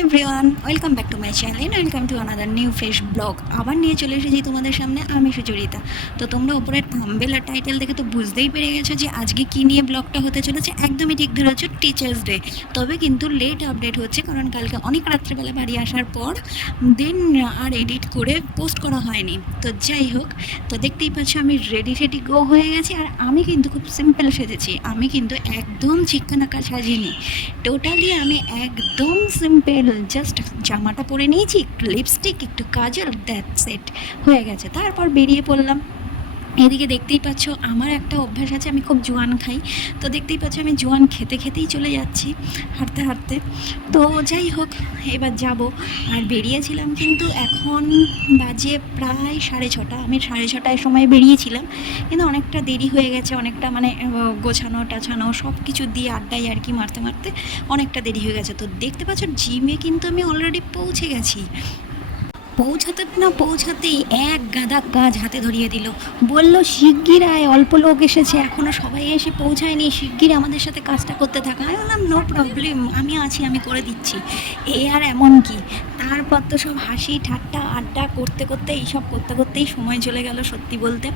Everyone, welcome back to my channel, welcome to another new fresh blog. আবার নিয়ে চলে এসেছি তোমাদের সামনে আমি সুচরিতা। তো তোমরা উপরের থাম্বনেল আর টাইটেল দেখে তো বুঝতেই পেরে গেছো যে আজকে কী নিয়ে ব্লগটা হতে চলেছে। একদমই ঠিক ধরেছো, টিচার্স ডে। তবে কিন্তু লেট আপডেট হচ্ছে, কারণ কালকে অনেক রাত্রেবেলা বাড়ি আসার পর দেন আর এডিট করে পোস্ট করা হয়নি। তো যাই হোক, তো দেখতেই পাচ্ছ আমি রেডি গো হয়ে গেছি। আর আমি কিন্তু খুব সিম্পল সেজেছি, আমি কিন্তু একদম চিকনাকা সাজিনি। টোটালি আমি একদম সিম্পল, জাস্ট জামাটা পরে নিয়েছি, একটু লিপস্টিক, একটু কাজল, দ্যাটস ইট, হয়ে গেছে। তারপর বেরিয়ে পড়লাম। এদিকে দেখতেই পাচ্ছ আমার একটা অভ্যাস আছে, আমি খুব জোয়ান খাই। তো দেখতেই পাচ্ছ আমি জোয়ান খেতেই চলে যাচ্ছি হাঁটতে হাঁটতে। তো যাই হোক, এবার যাব। আর বেরিয়েছিলাম কিন্তু এখন বাজে প্রায় 6:30। আমি 6:30টার সময় বেরিয়েছিলাম, কিন্তু অনেকটা দেরি হয়ে গেছে, অনেকটা মানে গোছানো টাছানো সব কিছু দিয়ে আড্ডায় আর কি মারতে মারতে অনেকটা দেরি হয়ে গেছে। তো দেখতে পাচ্ছ জিমে কিন্তু আমি অলরেডি পৌঁছে গেছি। পৌঁছাতেই এক গাদা কাজ হাতে ধরিয়ে দিল। বলল শিগগির আয়, অল্প লোক এসেছে, এখনও সবাই এসে পৌঁছায়নি, শিগগির আমাদের সাথে কাজটা করতে থাকা। আমি বললাম নো প্রবলেম, আমি আছি, আমি করে দিচ্ছি। আর এমন কি, তারপর তো সব হাসি ঠাট্টা আড্ডা করতে করতে এইসব করতে করতেই সময় চলে গেল সত্যি বলতে।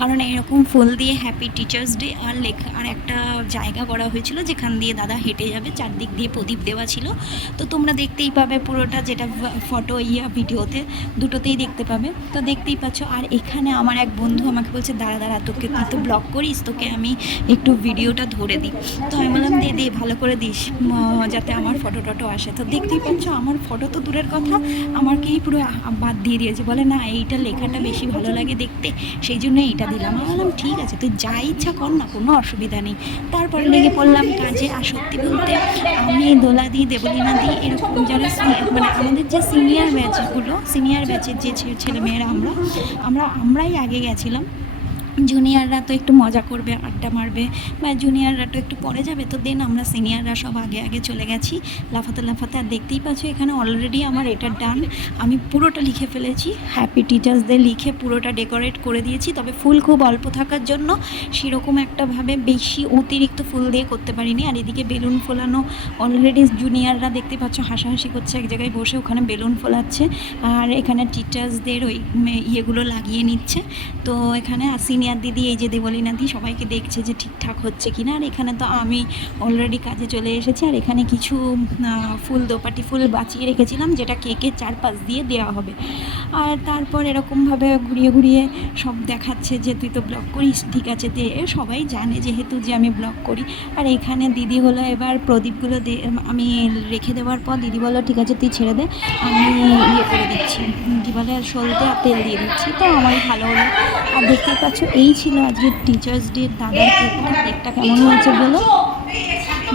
কারণ এরকম ফুল দিয়ে হ্যাপি টিচার্স ডে আর লেখা, আর একটা জায়গা করা হয়েছিল যেখান দিয়ে দাদা হেঁটে যাবে, চারদিক দিয়ে প্রদীপ দেওয়া ছিল। তো তোমরা দেখতেই পাবে পুরোটা, যেটা ফটো ভিডিওতে দুটোতেই দেখতে পাবে। তো দেখতেই পাচ্ছ। আর এখানে আমার এক বন্ধু আমাকে বলছে দাঁড়া তোকে, তুই তো ব্লগ করিস, তোকে আমি একটু ভিডিওটা ধরে দিই। তো আমি বললাম দে ভালো করে দিস, যাতে আমার ফটো টটো আসে। তো দেখতেই পাচ্ছ আমার ফটো তো দূরের কথা, আমাকেই পুরো বাদ দিয়ে দিয়েছে। বলে না, এইটা লেখাটা বেশি ভালো লাগে দেখতে, সেই জন্য এইটা দিলাম। আমি বললাম ঠিক আছে, তুই যা ইচ্ছা কর না, কোনো অসুবিধা নেই। তারপরে লেগে পড়লাম কাজে। আর সত্যি বলতে আমি দোলা দিই, দেবলীনা দিই, এরকম যারা মানে আমাদের যে সিনিয়র ব্যাচের যে ছেলেমেয়েরা আমরাই আগে গেছিলাম। জুনিয়ররা তো একটু মজা করবে, আড্ডা মারবে, বা জুনিয়ররা তো একটু পরে যাবে। তো দেন আমরা সিনিয়ররা সব আগে চলে গেছি লাফাতে। আর দেখতেই পাচ্ছ এখানে অলরেডি আমার এটা ডান। আমি পুরোটা লিখে ফেলেছি, হ্যাপি টিচার্স ডে লিখে পুরোটা ডেকোরেট করে দিয়েছি। তবে ফুল খুব অল্প থাকার জন্য সেরকম একটাভাবে বেশি অতিরিক্ত ফুল দিয়ে করতে পারিনি। আর এদিকে বেলুন ফোলানো অলরেডি জুনিয়ররা দেখতে পাচ্ছ হাসাহাসি করছে এক জায়গায় বসে, ওখানে বেলুন ফোলাচ্ছে। আর এখানে টিচার্সদের ওই ইয়েগুলো লাগিয়ে নিচ্ছে। তো এখানে সিনিয়র দিদি, এই যে দেবলীনা দি, সবাইকে দেখছে যে ঠিকঠাক হচ্ছে কিনা। আর এখানে তো আমি অলরেডি কাজে চলে এসেছি। আর এখানে কিছু ফুল, দোপাটি ফুল বাঁচিয়ে রেখেছিলাম, যেটা কেকের চারপাশ দিয়ে দেওয়া হবে। আর তারপর এরকমভাবে ঘুরিয়ে সব দেখাচ্ছে যে তুই তো ব্লগ করিস, ঠিক আছে দে। সবাই জানে যেহেতু যে আমি ব্লগ করি। আর এখানে দিদি হলো এবার প্রদীপগুলো আমি রেখে দেওয়ার পর দিদি বললো ঠিক আছে তুই ছেড়ে দে, আমি করে দিচ্ছি, কী বলে সলতে আর তেল দিয়ে দিচ্ছি। তো আমারই ভালো হলো। আর দেখতেই পাচ্ছ এই ছিল আজকে টিচার্স ডে দাদার কেকটা কেমন হয়েছে বলো।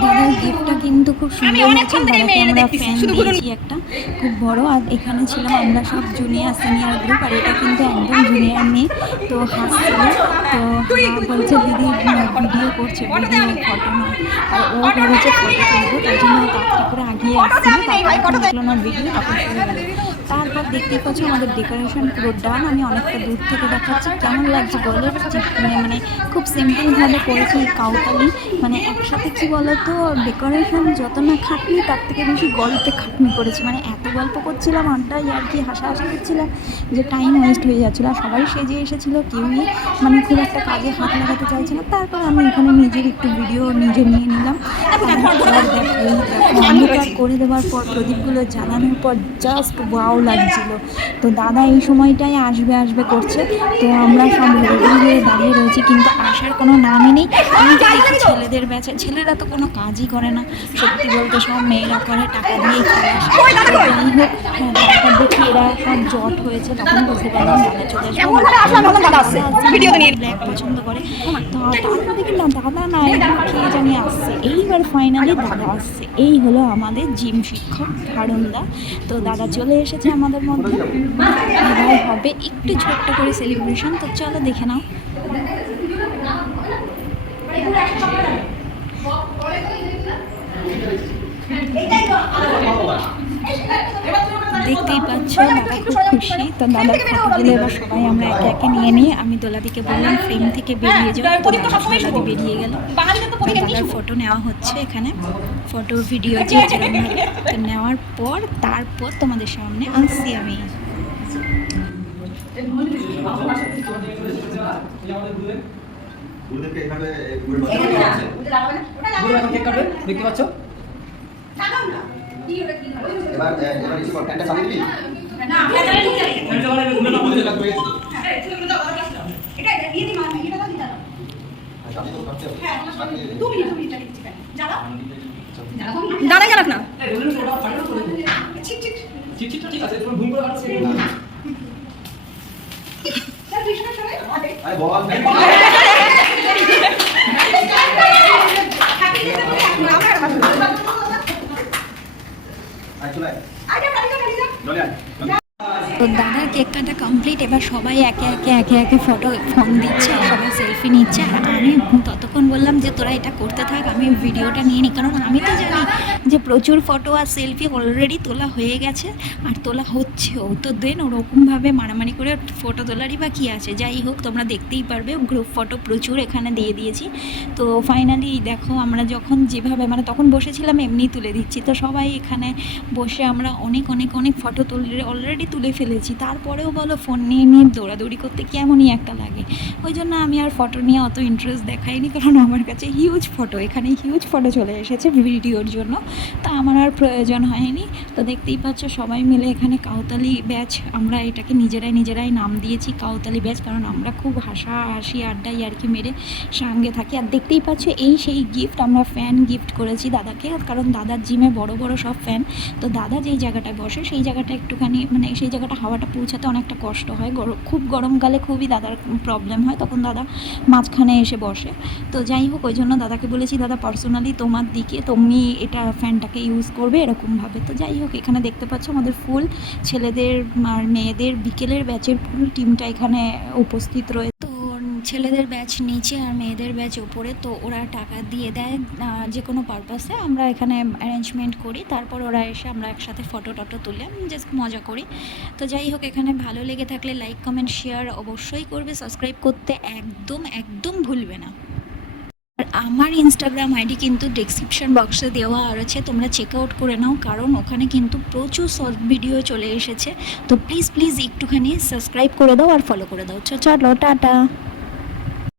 দাদার গিফটটা কিন্তু খুব সুন্দর হয়েছে। দাদাকে আমরা ফ্যান দিয়েছি একটা খুব বড়। আর এখানে ছিলাম আমরা সব জুনিয়র সিনিয়র গ্রুপ। আর এটা কিন্তু একদম জুনিয়র মেয়ে, তো হাসছিল। তো বলছে দিদি ভিডিও করছে, ভিডিও ফটো না। আর ও ভেবেছে ফটো তুলবো, তাই জন্য তাড়াতাড়ি করে আগিয়ে আসছিল। তারপর না ভিডিও, তখন শুরু হলো। তারপর দেখতেই পাচ্ছ আমাদের ডেকোরেশন পুরো ডান। আমি অনেকটা দূর থেকে দেখাচ্ছি, কেমন লাগছে বলো। মানে খুব সিম্পলভাবে করেছি কাউতালি। মানে একসাথে কী বলো তো, ডেকোরেশন যত না খাটনি, তার থেকে বেশি গল্পে খাটনি করেছি। মানে এত গল্প করছিলাম, আড্ডায় আর কি হাসাহাসি করছিলাম যে টাইম ওয়েস্ট হয়ে যাচ্ছিলো। আর সবাই সেজে এসেছিলো, কেউই মানে খুব একটা কাজে হাত লাগাতে চাইছে না। তারপর আমি এখানে নিজের একটু ভিডিও নিয়ে নিলাম। অন্ধকার করে দেওয়ার পর প্রদীপগুলো জ্বালানোর পর জাস্ট ওয়াও লাগছিল। তো দাদা এই সময়টায় আসবে করছে। তো আমরা সব রেডি হয়ে দাঁড়িয়ে রয়েছি, কিন্তু আসার কোনো নামই নেই। আমি তো দেখি ছেলেদের ব্যাচে, ছেলেরা তো কোনো কাজই করে না সত্যি বলতে, সব মেয়েরা করে, টাকা দিয়েই খেয়ে আসে। যাই হোক, তারপর দেখি এরা সব জট হয়েছে, তখন বুঝতে পারলাম দাদা চলে আসবে, ব্ল্যাক পছন্দ করে। তো তারপর দেখি না দাদা না, খেয়ে জানি আসছে। এইবার ফাইনালি দাদা আসছে। এই হলো আমাদের জিম শিক্ষক হারুনদা। তো দাদা চলে এসেছে আমাদের মধ্যে। এবার হবে একটু ছোট্ট করে সেলিব্রেশন। তো চলো দেখে নাও। দেখতেই পাচ্ছ দাদা খুব খুশি। তো দাদার ফটোগুলো এবার সবাই আমরা একে একে নিয়ে নিই। আমি দোলাদিকে বললাম ফ্রেম থেকে বেরিয়ে যাও, তো দোলাদি বেরিয়ে গেল। দাদার ফটো নেওয়া হচ্ছে এখানে, ফটো ভিডিও যে যেরকমভাবে তো নেওয়ার পর তারপর তোমাদের সামনে আসছি আমি। দেখতে পাচ্ছ দাদা গেল না ঠিক আছে তুমি ভুল করে তো দাদার কেক কাটা কমপ্লিট। এবার সবাই একে একে ফোন দিচ্ছে, সবাই সেলফি নিচ্ছে। আর আমি ততক্ষণ বললাম যে তোরা এটা করতে থাক, আমি ভিডিওটা নিয়ে নিই, কারণ আমি তো জানি যে প্রচুর ফটো আর সেলফি অলরেডি তোলা হয়ে গেছে আর তোলা হচ্ছেও। তো দেন ওরকমভাবে মারামারি করে ফটো তোলারই বা কী আছে। যাই হোক, তোমরা দেখতেই পারবে গ্রুপ ফটো প্রচুর এখানে দিয়ে দিয়েছি। তো ফাইনালি দেখো, আমরা যখন যেভাবে মানে তখন বসেছিলাম এমনি তুলে দিচ্ছি। তো সবাই এখানে বসে আমরা অনেক ফটো অলরেডি তুলে ফেলেছি। তারপরেও বলো ফোন নিয়ে দৌড়াদৌড়ি করতে কেমনই একটা লাগে। ওই জন্য আমি আর ফটো নিয়ে অত ইন্টারেস্ট দেখাইনি, কারণ আমার কাছে হিউজ ফটো চলে এসেছে ভিডিওর জন্য। তা আমার আর প্রয়োজন হয়নি। তো দেখতেই পাচ্ছ সবাই মিলে এখানে কাউতালি ব্যাচ, আমরা এটাকে নিজেরাই নাম দিয়েছি কাউতালি ব্যাচ, কারণ আমরা খুব হাসি আড্ডা ইয়ার্কি মেরে সঙ্গে থাকি। আর দেখতেই পাচ্ছ এই সেই গিফট, আমরা ফ্যান গিফট করেছি দাদাকে, কারণ দাদার জিমে বড় সব ফ্যান। তো দাদা যেই জায়গাটায় বসে সেই জায়গাটা একটুখানি মানে সেই জায়গাটা হাওয়াটা পৌঁছাতে অনেকটা কষ্ট হয়। খুব গরমকালে খুবই দাদার প্রবলেম হয়, তখন দাদা মাঝখানে এসে বসে। তো যাই হোক, ওই জন্য দাদাকে বলেছি দাদা পার্সোনালি তোমার দিকে তুমি এটা ফ্যানটাকে ইউজ করবে এরকমভাবে। তো যাই হোক, এখানে দেখতে পাচ্ছ আমাদের ফুল ছেলেদের আর মেয়েদের বিকেলের ব্যাচের ফুল টিমটা এখানে উপস্থিত রয়েছে। তো ছেলেদের ব্যাচ নিচে আর মেয়েদের ব্যাচ ওপরে। তো ওরা টাকা দিয়ে দেয় যে কোনো পারপাসে, আমরা এখানে অ্যারেঞ্জমেন্ট করি, তারপর ওরা এসে আমরা একসাথে ফটো তুলে জাস্ট মজা করি। তো যাই হোক, এখানে ভালো লেগে থাকলে লাইক কমেন্ট শেয়ার অবশ্যই করবে, সাবস্ক্রাইব করতে একদম ভুলবে না। আর আমার ইনস্টাগ্রাম আইডি কিন্তু ডেসক্রিপশন বক্সে দেওয়া আছে, তোমরা চেক আউট করে নাও, কারণ ওখানে কিন্তু প্রচুর শর্ট ভিডিও চলে এসেছে। তো প্লিজ একটুখানি সাবস্ক্রাইব করে দাও আর ফলো করে দাও। চলো টাটা।